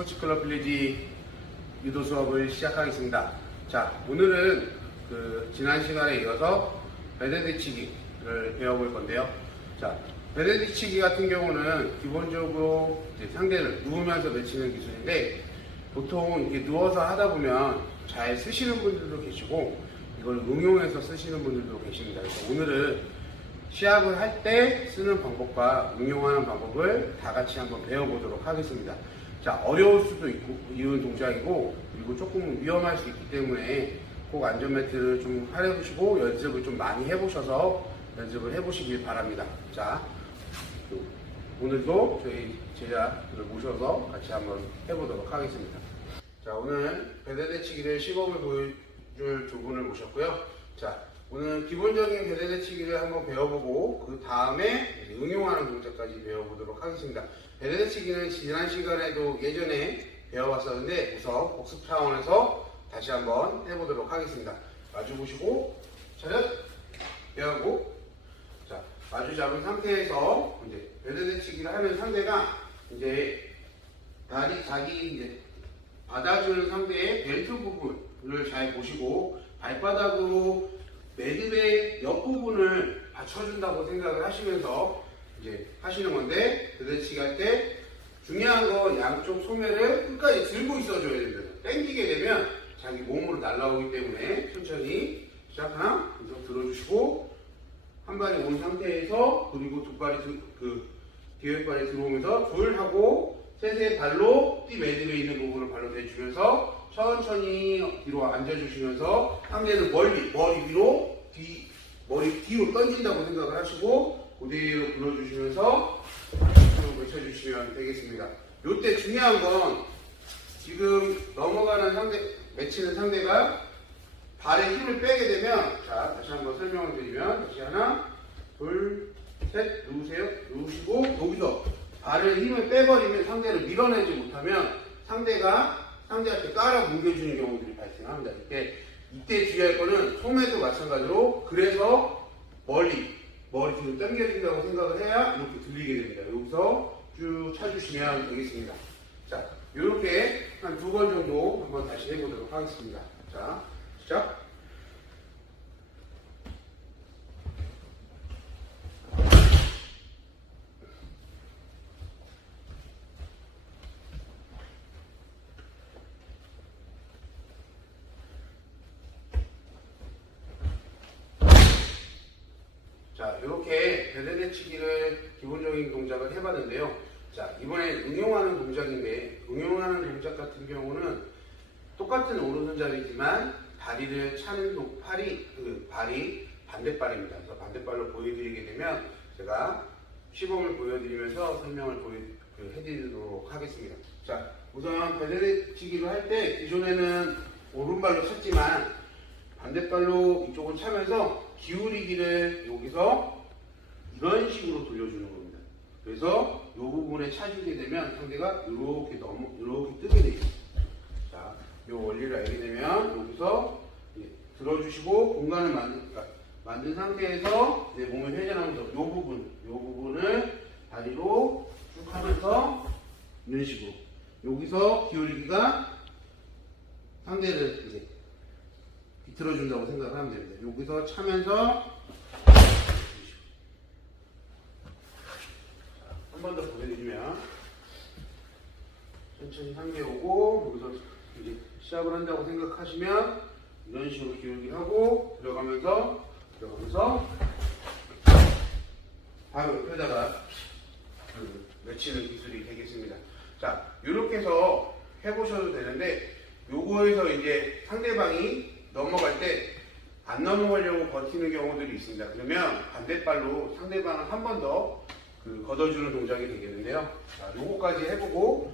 스포츠클럽 빌리지 유도 수업을 시작하겠습니다. 자, 오늘은 지난 시간에 이어서 배대치기를 배워볼 건데요. 자, 배대치기 같은 경우는 기본적으로 이제 상대를 누우면서 내치는 기술인데, 보통 이렇게 누워서 하다 보면 잘 쓰시는 분들도 계시고 이걸 응용해서 쓰시는 분들도 계십니다. 그래서 오늘은 시합을 할 때 쓰는 방법과 응용하는 방법을 다 같이 한번 배워보도록 하겠습니다. 자, 어려울 수도 있고 이은 동작이고, 그리고 조금 위험할 수 있기 때문에 꼭 안전벨트를 좀 활용해보시고 연습을 좀 많이 해보셔서 연습을 해보시길 바랍니다. 자, 오늘도 저희 제자를 모셔서 같이 한번 해보도록 하겠습니다. 자, 오늘 배대치기를 시범을 보여줄 두 분을 모셨고요. 자, 오늘 기본적인 배대치기를 한번 배워보고 그 다음에 응용하는 동작까지 배워보도록 하겠습니다. 배대치기는 지난 시간에도 예전에 배워봤었는데 우선 복습 차원에서 다시 한번 해보도록 하겠습니다. 마주 보시고 차렷 배우고, 자, 마주 잡은 상태에서 이제 배대치기를 하는 상대가 이제 자기 이제 받아주는 상대의 벨트 부분을 잘 보시고 발바닥으로 매듭의 옆부분을 받쳐준다고 생각을 하시면서 이제 하시는 건데, 배대치기 할 때 중요한 거 양쪽 소매를 끝까지 들고 있어줘야 됩니다. 당기게 되면 자기 몸으로 날아오기 때문에 천천히 시작하나 계속 들어주시고, 한 발이 온 상태에서, 그리고 두 발이 뒤에 발이 들어오면서 둘 하고 셋의 발로 띠 매듭에 있는 부분을 발로 대주면서 천천히 뒤로 앉아주시면서 상대는 머리 위로 머리 뒤로 던진다고 생각을 하시고 그대로 불러주시면서 외쳐주시면 되겠습니다. 요때 중요한 건 지금 넘어가는 맺히는 상대가 발에 힘을 빼게 되면, 자, 다시 한번 설명을 드리면, 다시 하나, 둘, 셋, 누우세요. 누우시고 여기서 발을 힘을 빼버리면 상대를 밀어내지 못하면 상대한테 깔아 뭉개주는 경우들이 발생합니다. 이때 주의할 거는 소매도 마찬가지로, 그래서 머리 뒤로 당겨준다고 생각을 해야 이렇게 들리게 됩니다. 여기서 쭉 쳐주시면 되겠습니다. 자, 이렇게 한 2번 정도 한번 다시 해보도록 하겠습니다. 자, 시작. 자, 이렇게 배대치기를 기본적인 동작을 해봤는데요. 자, 이번에 응용하는 동작인데, 응용하는 동작 같은 경우는 똑같은 오른손잡이지만 다리를 차는 발이 반대발입니다. 그래서 반대발로 보여드리게 되면 제가 시범을 보여드리면서 설명을 해드리도록 하겠습니다. 자, 우선 배대치기를 할 때 기존에는 오른발로 찼지만 반대발로 이쪽을 차면서 기울이기를 여기서 이런 식으로 돌려주는 겁니다. 그래서 이 부분에 차주게 되면 상대가 이렇게 뜨게 되어 있습니다. 자, 이 원리를 알게 되면 여기서 들어주시고 공간을 만든 상태에서 내 몸을 회전하면서 이 부분을 다리로 쭉 하면서 이런 식으로 여기서 기울이기가 상대를 이제 들어준다고 생각을 하면 됩니다. 여기서 차면서 한 번 더 보여드리면, 천천히 상대 오고 여기서 이제 시합을 한다고 생각하시면 이런 식으로 기울기를 하고 들어가면서 바로 옆에다가 맺히는 기술이 되겠습니다. 자, 이렇게 해서 해보셔도 되는데, 요거에서 이제 상대방이 넘어갈 때 안 넘어가려고 버티는 경우들이 있습니다. 그러면 반대발로 상대방을 한 번 더 걷어주는 동작이 되겠는데요. 자, 요거까지 해보고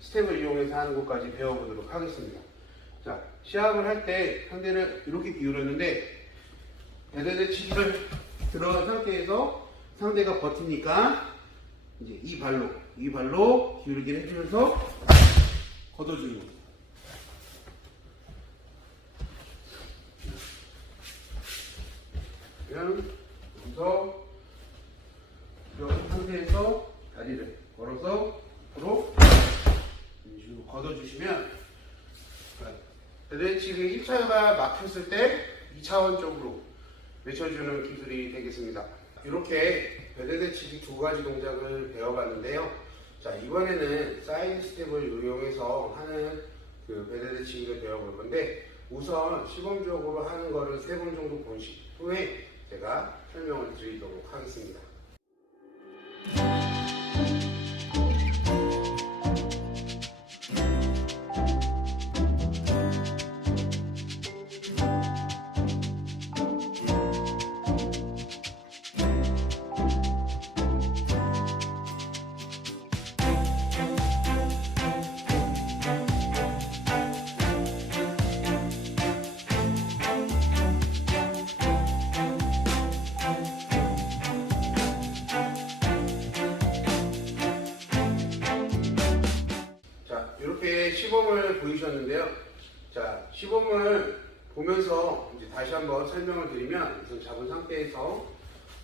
스텝을 이용해서 하는 것까지 배워보도록 하겠습니다. 자, 시합을 할 때 상대를 이렇게 기울였는데, 배대치기를 들어간 상태에서 상대가 버티니까 이제 이 발로 기울기를 해주면서 걷어주는 겁니다. 여기서 이런 상태에서 다리를 걸어서 앞으로 걷어주시면 배대치기 1차가 막혔을 때 2차원적으로 외쳐주는 기술이 되겠습니다. 이렇게 배대치기 두 가지 동작을 배워봤는데요. 자, 이번에는 사이드 스텝을 이용해서 하는 그 배대치기를 배워볼 건데, 우선 시범적으로 하는 거를 3번 정도 본 후에 제가 설명을 드리도록 하겠습니다. 이렇게 시범을 보이셨는데요. 자, 시범을 보면서 이제 다시 한번 설명을 드리면, 우선 잡은 상태에서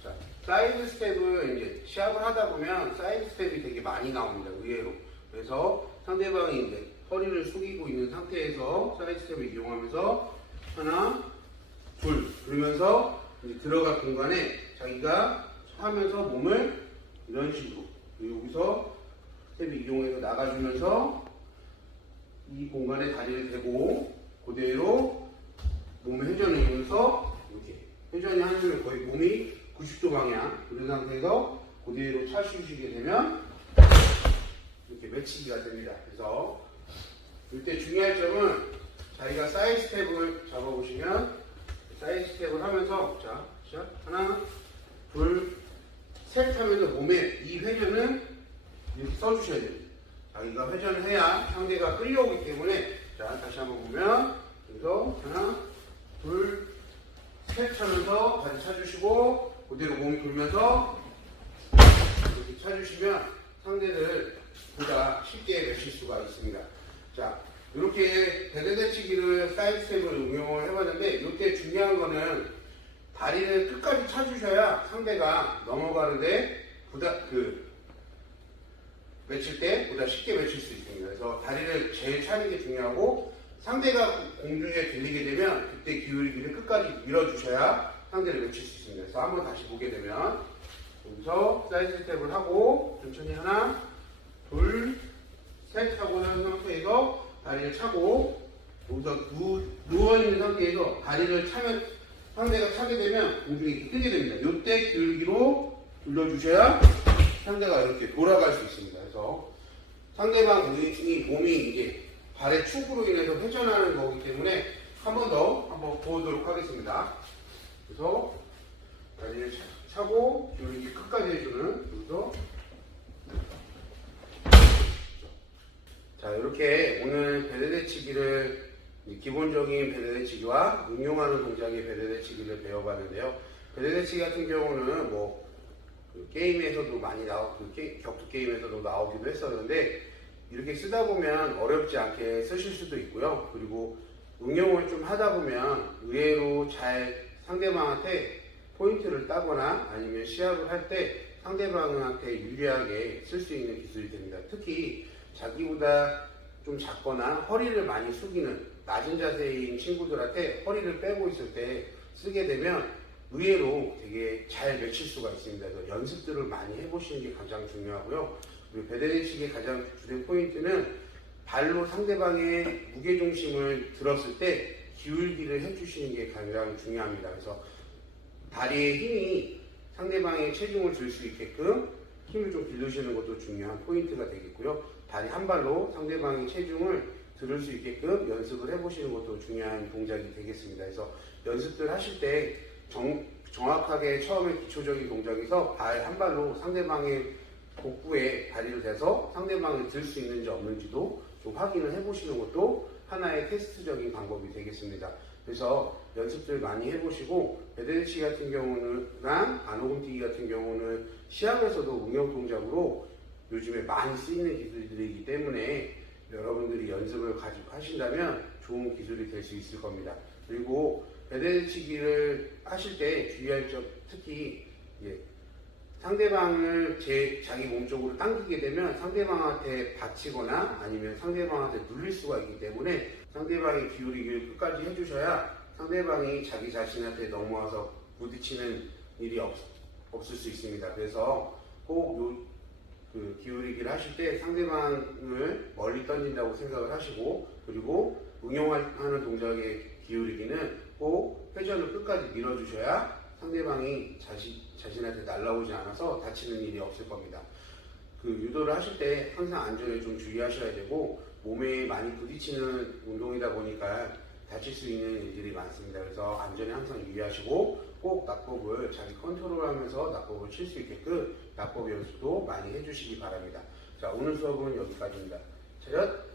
자, 사이드 스텝을 이제 시합을 하다 보면 사이드 스텝이 되게 많이 나옵니다. 의외로. 그래서 상대방이 이제 허리를 숙이고 있는 상태에서 사이드 스텝을 이용하면서 하나, 둘 그러면서 이제 들어갈 공간에 자기가 하면서 몸을 이런 식으로 여기서 스텝을 이용해서 나가주면서 이 공간에 다리를 대고 그대로 몸을 회전하면서 이렇게 회전이 하면 거의 몸이 90도 방향 그런 상태에서 그대로 차주시게 되면 이렇게 매치기가 됩니다. 그래서 이때 중요할 점은 자기가 사이드 스텝을 잡아보시면 사이드 스텝을 하면서 자 시작 하나 둘 셋 하면서 몸에 이 회전은 이렇게 써주셔야 됩니다. 자기가 회전을 해야 상대가 끌려오기 때문에 자 다시 한번 보면 여기서 하나 둘 셋 하면서 다시 차주시고 그대로 몸이 돌면서 이렇게 차주시면 상대를 보다 쉽게 매칠 수가 있습니다. 자 이렇게 배대치기를 사이드 스텝을 응용을 해봤는데 이때 중요한 거는 다리를 끝까지 차주셔야 상대가 넘어가는데 매칠 때 보다 쉽게 매칠 수 있습니다. 그래서 다리를 제일 차는 게 중요하고 상대가 공중에 들리게 되면 그때 기울기를 끝까지 밀어주셔야 상대를 매칠 수 있습니다. 그래서 한번 다시 보게 되면 여기서 사이드 스텝을 하고 천천히 하나 둘 셋 하고 난 상태에서 다리를 차고 여기서 누워있는 상태에서 다리를 차면 상대가 차게 되면 공중에 뜨게 됩니다. 이때 기울기로 돌려주셔야 상대가 이렇게 돌아갈 수 있습니다. 그래서 상대방 몸이 이제 발의 축으로 인해서 회전하는 거기 때문에 한 번 더 한번 보도록 하겠습니다. 그래서 다리를 차고 기울기 끝까지 해주는 여기서 자 이렇게 오늘 배대치기를 기본적인 배대치기와 응용하는 동작의 배대치기를 배워봤는데요. 배대치기 같은 경우는 그 게임에서도 많이 격투 게임에서도 나오기도 했었는데 이렇게 쓰다 보면 어렵지 않게 쓰실 수도 있고요. 그리고 응용을 좀 하다 보면 의외로 잘 상대방한테 포인트를 따거나 아니면 시합을 할 때 상대방한테 유리하게 쓸 수 있는 기술이 됩니다. 특히 자기보다 좀 작거나 허리를 많이 숙이는 낮은 자세인 친구들한테 허리를 빼고 있을 때 쓰게 되면 의외로 되게 잘 매칠 수가 있습니다. 그래서 연습들을 많이 해보시는 게 가장 중요하고요. 그리고 배대치기의 가장 주된 포인트는 발로 상대방의 무게중심을 들었을 때 기울기를 해주시는 게 가장 중요합니다. 그래서 다리의 힘이 상대방의 체중을 줄 수 있게끔 힘을 좀 기르시는 것도 중요한 포인트가 되겠고요. 다리 한 발로 상대방의 체중을 들을 수 있게끔 연습을 해보시는 것도 중요한 동작이 되겠습니다. 그래서 연습들 하실 때 정확하게 처음에 기초적인 동작에서 발 한 발로 상대방의 복부에 다리를 대서 상대방을 들 수 있는지 없는지도 좀 확인을 해보시는 것도 하나의 테스트적인 방법이 되겠습니다. 그래서 연습들 많이 해보시고 배대치기 같은 경우는 안오금뛰기 같은 경우는 시합에서도 응용 동작으로 요즘에 많이 쓰이는 기술들이기 때문에 여러분들이 연습을 가지고 하신다면 좋은 기술이 될 수 있을 겁니다. 그리고 배대치기를 하실 때 주의할 점 특히 상대방을 자기 몸 쪽으로 당기게 되면 상대방한테 받치거나 아니면 상대방한테 눌릴 수가 있기 때문에 상대방의 기울이기를 끝까지 해주셔야 상대방이 자기 자신한테 넘어와서 부딪히는 일이 없을 수 있습니다. 그래서 꼭 기울이기를 하실 때 상대방을 멀리 던진다고 생각을 하시고, 그리고 응용하는 동작의 기울이기는 꼭 회전을 끝까지 밀어주셔야 상대방이 자신한테 날아오지 않아서 다치는 일이 없을 겁니다. 유도를 하실 때 항상 안전에 좀 주의하셔야 되고, 몸에 많이 부딪히는 운동이다 보니까 다칠 수 있는 일들이 많습니다. 그래서 안전에 항상 유의하시고, 꼭 낙법을 자기 컨트롤하면서 낙법을 칠 수 있게끔 낙법 연습도 많이 해주시기 바랍니다. 자, 오늘 수업은 여기까지입니다. 차렷!